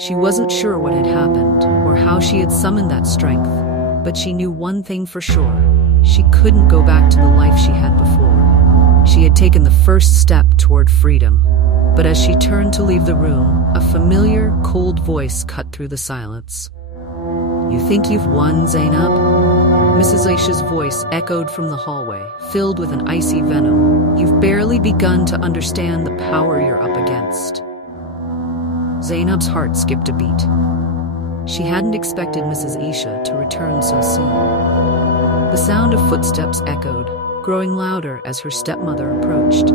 She wasn't sure what had happened or how she had summoned that strength, but she knew one thing for sure. She couldn't go back to the life she had before. She had taken the first step toward freedom. But as she turned to leave the room, a familiar, cold voice cut through the silence. "You think you've won, Zainab?" Mrs. Aisha's voice echoed from the hallway, filled with an icy venom. "You've barely begun to understand the power you're up against." Zainab's heart skipped a beat. She hadn't expected Mrs. Aisha to return so soon. The sound of footsteps echoed, growing louder as her stepmother approached.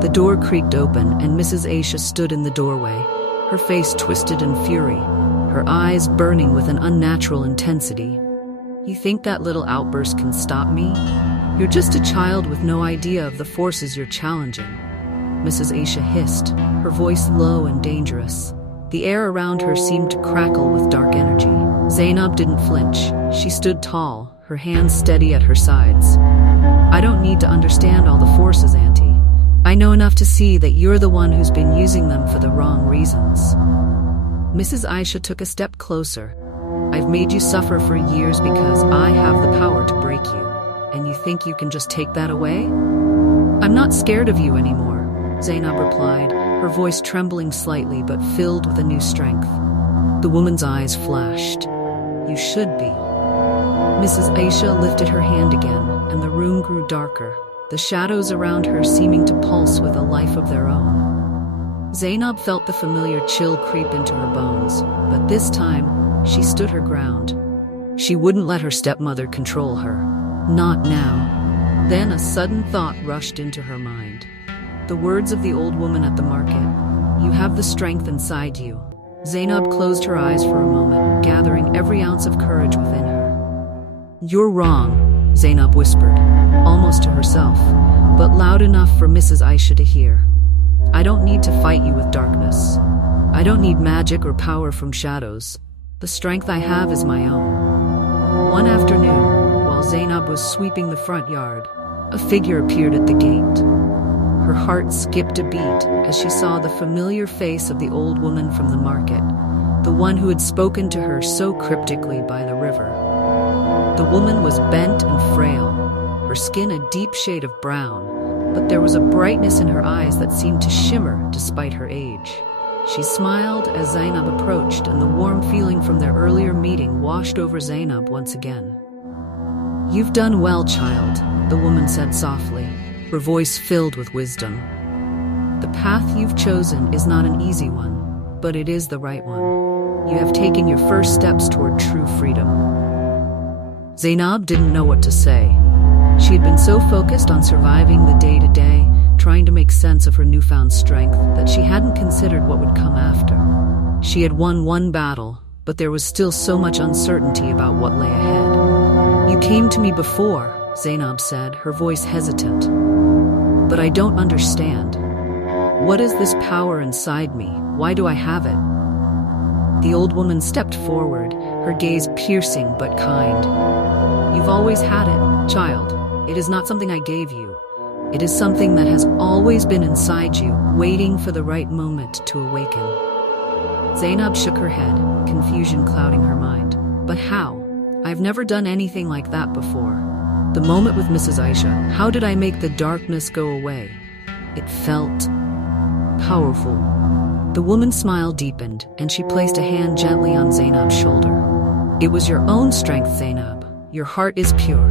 The door creaked open and Mrs. Aisha stood in the doorway, her face twisted in fury, her eyes burning with an unnatural intensity. "You think that little outburst can stop me? You're just a child with no idea of the forces you're challenging," Mrs. Aisha hissed, her voice low and dangerous. The air around her seemed to crackle with dark energy. Zainab didn't flinch. She stood tall, her hands steady at her sides. "I don't need to understand all the forces, Auntie. I know enough to see that you're the one who's been using them for the wrong reasons." Mrs. Aisha took a step closer. "I've made you suffer for years because I have the power to break you, and you think you can just take that away?" "I'm not scared of you anymore," Zainab replied, her voice trembling slightly but filled with a new strength. The woman's eyes flashed. "You should be." Mrs. Aisha lifted her hand again, and the room grew darker, the shadows around her seeming to pulse with a life of their own. Zainab felt the familiar chill creep into her bones, but this time, she stood her ground. She wouldn't let her stepmother control her. Not now. Then a sudden thought rushed into her mind. The words of the old woman at the market. "You have the strength inside you." Zainab closed her eyes for a moment, gathering every ounce of courage within her. "You're wrong," Zainab whispered, almost to herself, but loud enough for Mrs. Aisha to hear. "I don't need to fight you with darkness. I don't need magic or power from shadows. The strength I have is my own." One afternoon, while Zainab was sweeping the front yard, a figure appeared at the gate. Her heart skipped a beat as she saw the familiar face of the old woman from the market, the one who had spoken to her so cryptically by the river. The woman was bent and frail, her skin a deep shade of brown, but there was a brightness in her eyes that seemed to shimmer despite her age. She smiled as Zainab approached, and the warm feeling from their earlier meeting washed over Zainab once again. "You've done well, child," the woman said softly, her voice filled with wisdom. "The path you've chosen is not an easy one, but it is the right one. You have taken your first steps toward true freedom." Zainab didn't know what to say. She had been so focused on surviving the day-to-day, trying to make sense of her newfound strength, that she hadn't considered what would come after. She had won one battle, but there was still so much uncertainty about what lay ahead. "You came to me before," Zainab said, her voice hesitant. "But I don't understand. What is this power inside me? Why do I have it?" The old woman stepped forward, her gaze piercing but kind. "You've always had it, child. It is not something I gave you. It is something that has always been inside you, waiting for the right moment to awaken." Zainab shook her head, confusion clouding her mind. "But how? I've never done anything like that before. The moment with Mrs. Aisha, how did I make the darkness go away? It felt powerful." The woman's smile deepened, and she placed a hand gently on Zainab's shoulder. "It was your own strength, Zainab. Your heart is pure,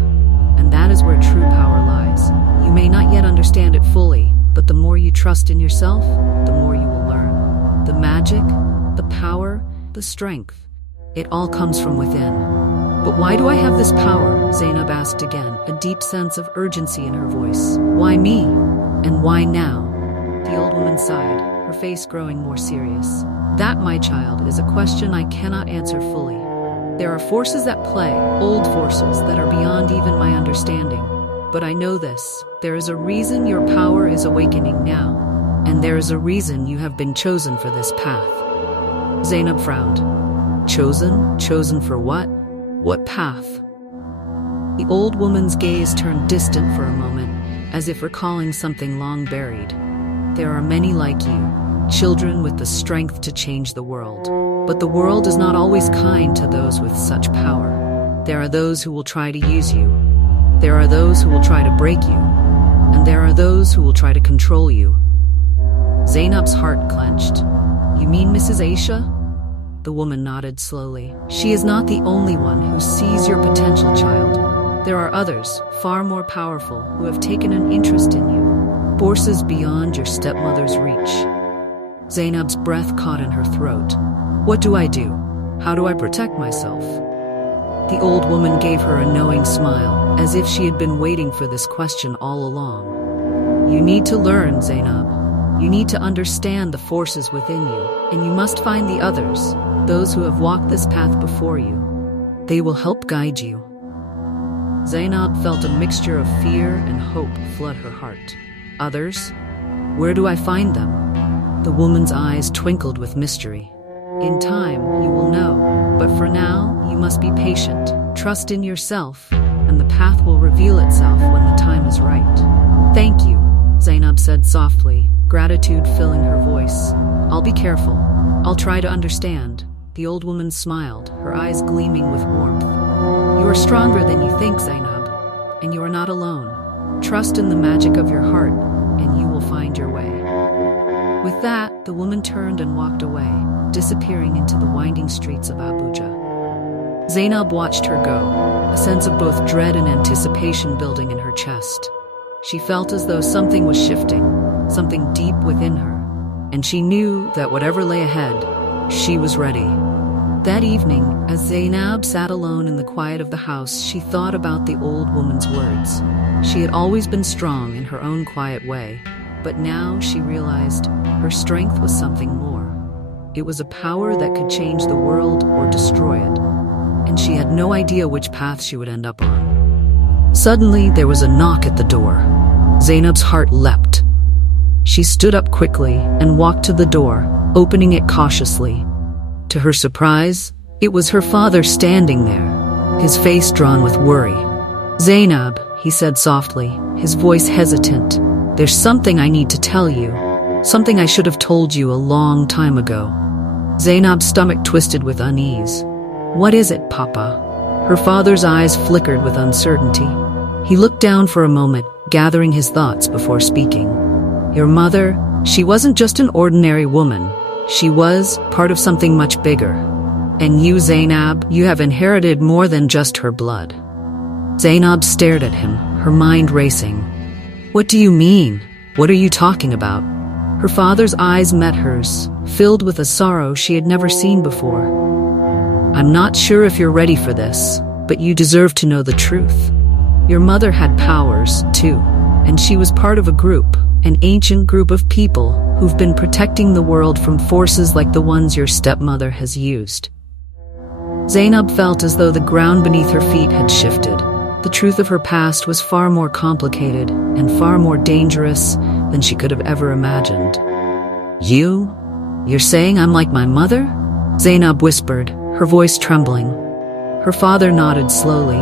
and that is where true power lies. You may not yet understand it fully, but the more you trust in yourself, the more you will learn. The magic, the power, the strength, it all comes from within." "But why do I have this power?" Zainab asked again, a deep sense of urgency in her voice. "Why me? And why now?" The old woman sighed, her face growing more serious. "That, my child, is a question I cannot answer fully. There are forces at play, old forces that are beyond even my understanding. But I know this, there is a reason your power is awakening now, and there is a reason you have been chosen for this path." Zainab frowned. "Chosen? Chosen for what? What path?" The old woman's gaze turned distant for a moment, as if recalling something long buried. "There are many like you, children with the strength to change the world. But the world is not always kind to those with such power. There are those who will try to use you. There are those who will try to break you. And there are those who will try to control you. Zainab's heart clenched. You mean Mrs. Aisha? The woman nodded slowly. She is not the only one who sees your potential, child. There are others, far more powerful, who have taken an interest in you. Forces beyond your stepmother's reach. Zainab's breath caught in her throat. What do I do? How do I protect myself? The old woman gave her a knowing smile, as if she had been waiting for this question all along. You need to learn, Zainab. You need to understand the forces within you, and you must find the others, those who have walked this path before you. They will help guide you. Zainab felt a mixture of fear and hope flood her heart. Others? Where do I find them? The woman's eyes twinkled with mystery. In time, you will know, but for now, you must be patient, trust in yourself, and the path will reveal itself when the time is right. Thank you, Zainab said softly, gratitude filling her voice. I'll be careful. I'll try to understand. The old woman smiled, her eyes gleaming with warmth. You are stronger than you think, Zainab, and you are not alone. Trust in the magic of your heart, and you will find your way. With that, the woman turned and walked away, disappearing into the winding streets of Abuja. Zainab watched her go, a sense of both dread and anticipation building in her chest. She felt as though something was shifting, something deep within her, and she knew that whatever lay ahead, she was ready. That evening, as Zainab sat alone in the quiet of the house, she thought about the old woman's words. She had always been strong in her own quiet way, but now she realized her strength was something more. It was a power that could change the world or destroy it, and she had no idea which path she would end up on. Suddenly, there was a knock at the door. Zainab's heart leapt. She stood up quickly and walked to the door, opening it cautiously. To her surprise, it was her father standing there, his face drawn with worry. Zainab, he said softly, his voice hesitant, there's something I need to tell you, something I should have told you a long time ago. Zainab's stomach twisted with unease. What is it, Papa? Her father's eyes flickered with uncertainty. He looked down for a moment, gathering his thoughts before speaking. Your mother, she wasn't just an ordinary woman. She was part of something much bigger. And you, Zainab, you have inherited more than just her blood. Zainab stared at him, her mind racing. What do you mean? What are you talking about? Her father's eyes met hers, filled with a sorrow she had never seen before. I'm not sure if you're ready for this, but you deserve to know the truth. Your mother had powers, too, and she was part of a group, an ancient group of people who've been protecting the world from forces like the ones your stepmother has used. Zainab felt as though the ground beneath her feet had shifted. The truth of her past was far more complicated and far more dangerous than she could have ever imagined. You're saying I'm like my mother? Zainab whispered, her voice trembling. Her father nodded slowly.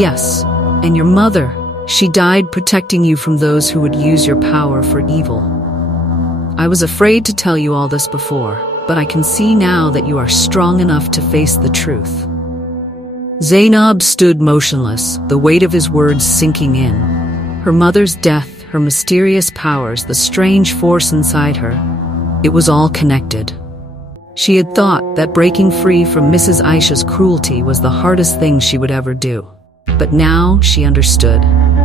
Yes, and your mother, she died protecting you from those who would use your power for evil. I was afraid to tell you all this before, but I can see now that you are strong enough to face the truth. Zainab stood motionless, the weight of his words sinking in. Her mother's death, her mysterious powers, the strange force inside her, it was all connected. She had thought that breaking free from Mrs. Aisha's cruelty was the hardest thing she would ever do. But now she understood.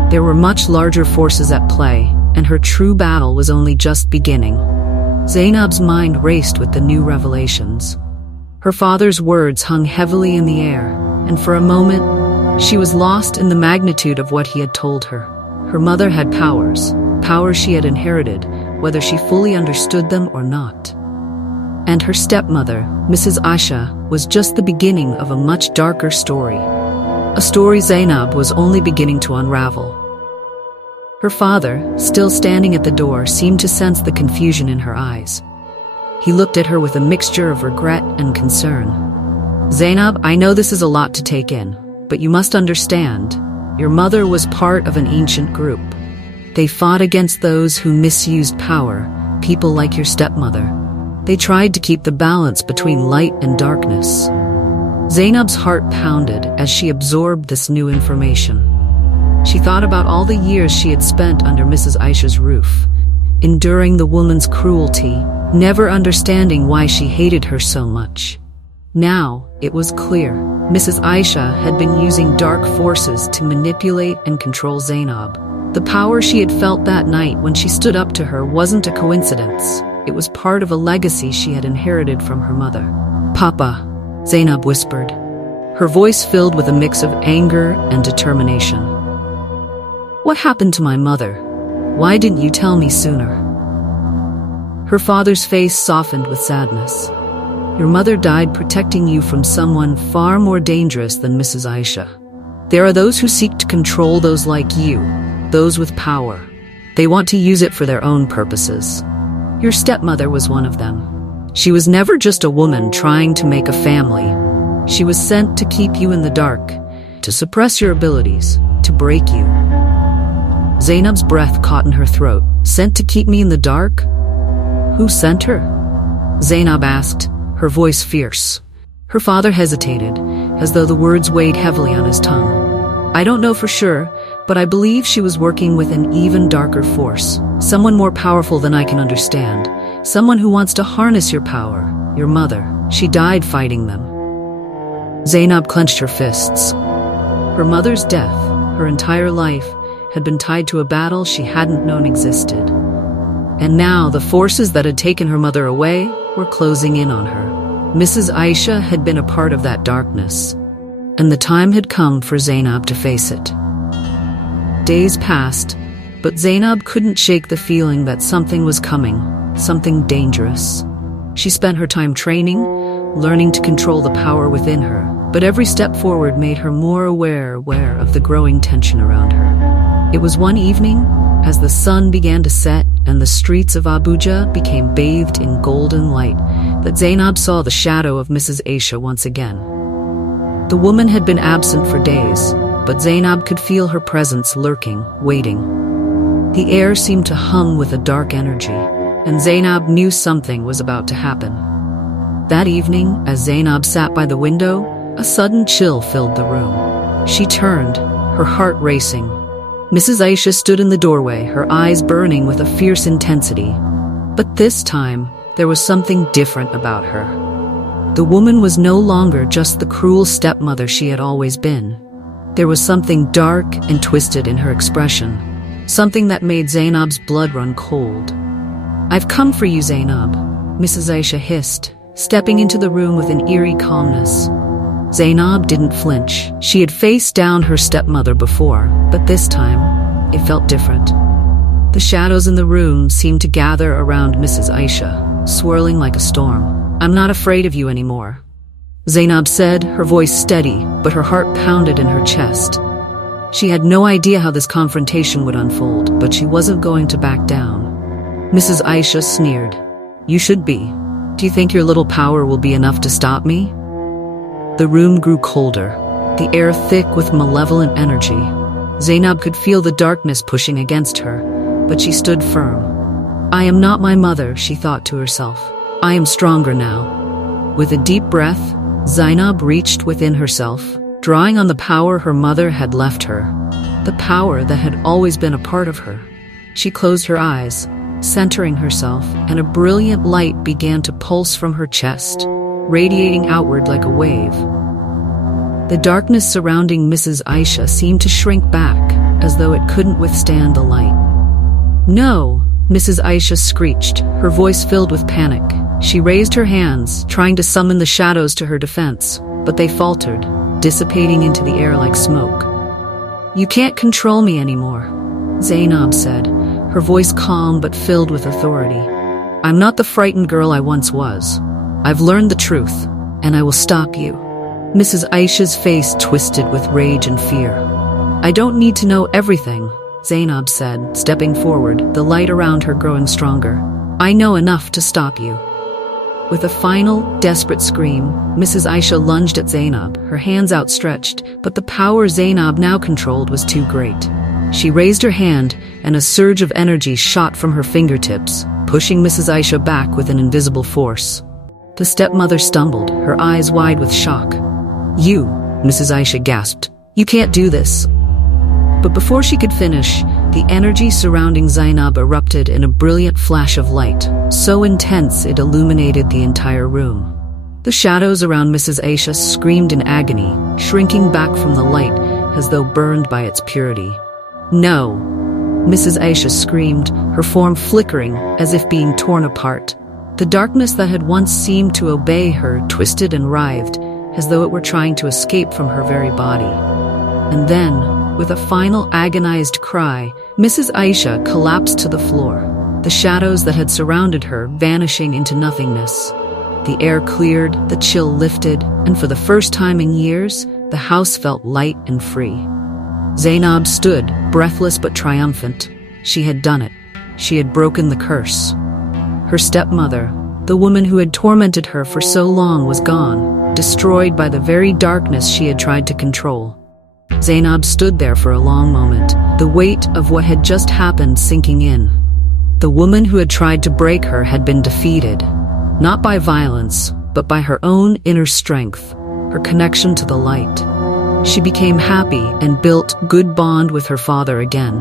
There were much larger forces at play, and her true battle was only just beginning. Zainab's mind raced with the new revelations. Her father's words hung heavily in the air, and for a moment, she was lost in the magnitude of what he had told her. Her mother had powers she had inherited, whether she fully understood them or not. And her stepmother, Mrs. Aisha, was just the beginning of a much darker story. A story Zainab was only beginning to unravel. Her father, still standing at the door, seemed to sense the confusion in her eyes. He looked at her with a mixture of regret and concern. Zainab, I know this is a lot to take in, but you must understand, your mother was part of an ancient group. They fought against those who misused power, people like your stepmother. They tried to keep the balance between light and darkness. Zainab's heart pounded as she absorbed this new information. She thought about all the years she had spent under Mrs. Aisha's roof, enduring the woman's cruelty, never understanding why she hated her so much. Now, it was clear. Mrs. Aisha had been using dark forces to manipulate and control Zainab. The power she had felt that night when she stood up to her wasn't a coincidence. It was part of a legacy she had inherited from her mother. "Papa," Zainab whispered, her voice filled with a mix of anger and determination. "What happened to my mother? Why didn't you tell me sooner?" Her father's face softened with sadness. "Your mother died protecting you from someone far more dangerous than Mrs. Aisha. There are those who seek to control those like you, those with power. They want to use it for their own purposes. Your stepmother was one of them. She was never just a woman trying to make a family. She was sent to keep you in the dark, to suppress your abilities, to break you." Zainab's breath caught in her throat. "Sent to keep me in the dark? Who sent her?" Zainab asked, her voice fierce. Her father hesitated, as though the words weighed heavily on his tongue. "I don't know for sure, but I believe she was working with an even darker force. Someone more powerful than I can understand. Someone who wants to harness your power. Your mother. She died fighting them." Zainab clenched her fists. Her mother's death, her entire life, had been tied to a battle she hadn't known existed. And now the forces that had taken her mother away were closing in on her. Mrs. Aisha had been a part of that darkness, and the time had come for Zainab to face it. Days passed, but Zainab couldn't shake the feeling that something was coming, something dangerous. She spent her time training, learning to control the power within her, but every step forward made her more aware of the growing tension around her. It was one evening, as the sun began to set and the streets of Abuja became bathed in golden light, that Zainab saw the shadow of Mrs. Aisha once again. The woman had been absent for days, but Zainab could feel her presence lurking, waiting. The air seemed to hum with a dark energy, and Zainab knew something was about to happen. That evening, as Zainab sat by the window, a sudden chill filled the room. She turned, her heart racing. Mrs. Aisha stood in the doorway, her eyes burning with a fierce intensity. But this time, there was something different about her. The woman was no longer just the cruel stepmother she had always been. There was something dark and twisted in her expression, something that made Zainab's blood run cold. "I've come for you, Zainab," Mrs. Aisha hissed, stepping into the room with an eerie calmness. Zainab didn't flinch. She had faced down her stepmother before, but this time, it felt different. The shadows in the room seemed to gather around Mrs. Aisha, swirling like a storm. "I'm not afraid of you anymore," Zainab said, her voice steady, but her heart pounded in her chest. She had no idea how this confrontation would unfold, but she wasn't going to back down. Mrs. Aisha sneered. "You should be. Do you think your little power will be enough to stop me?" The room grew colder, the air thick with malevolent energy. Zainab could feel the darkness pushing against her, but she stood firm. "I am not my mother," she thought to herself. "I am stronger now." With a deep breath, Zainab reached within herself, drawing on the power her mother had left her, the power that had always been a part of her. She closed her eyes, centering herself, and a brilliant light began to pulse from her chest, radiating outward like a wave. The darkness surrounding Mrs. Aisha seemed to shrink back, as though it couldn't withstand the light. "No!" Mrs. Aisha screeched, her voice filled with panic. She raised her hands, trying to summon the shadows to her defense, but they faltered, dissipating into the air like smoke. "You can't control me anymore," Zainab said, her voice calm but filled with authority. "I'm not the frightened girl I once was. I've learned the truth, and I will stop you." Mrs. Aisha's face twisted with rage and fear. "I don't need to know everything," Zainab said, stepping forward, the light around her growing stronger. "I know enough to stop you." With a final, desperate scream, Mrs. Aisha lunged at Zainab, her hands outstretched, but the power Zainab now controlled was too great. She raised her hand, and a surge of energy shot from her fingertips, pushing Mrs. Aisha back with an invisible force. The stepmother stumbled, her eyes wide with shock. "You," Mrs. Aisha gasped. "You can't do this." But before she could finish, the energy surrounding Zainab erupted in a brilliant flash of light, so intense it illuminated the entire room. The shadows around Mrs. Aisha screamed in agony, shrinking back from the light as though burned by its purity. "No!" Mrs. Aisha screamed, her form flickering as if being torn apart. The darkness that had once seemed to obey her twisted and writhed, as though it were trying to escape from her very body. And then, with a final agonized cry, Mrs. Aisha collapsed to the floor, the shadows that had surrounded her vanishing into nothingness. The air cleared, the chill lifted, and for the first time in years, the house felt light and free. Zainab stood, breathless but triumphant. She had done it. She had broken the curse. Her stepmother, the woman who had tormented her for so long, was gone, destroyed by the very darkness she had tried to control. Zainab stood there for a long moment, the weight of what had just happened sinking in. The woman who had tried to break her had been defeated, not by violence, but by her own inner strength, her connection to the light. She became happy and built a good bond with her father again.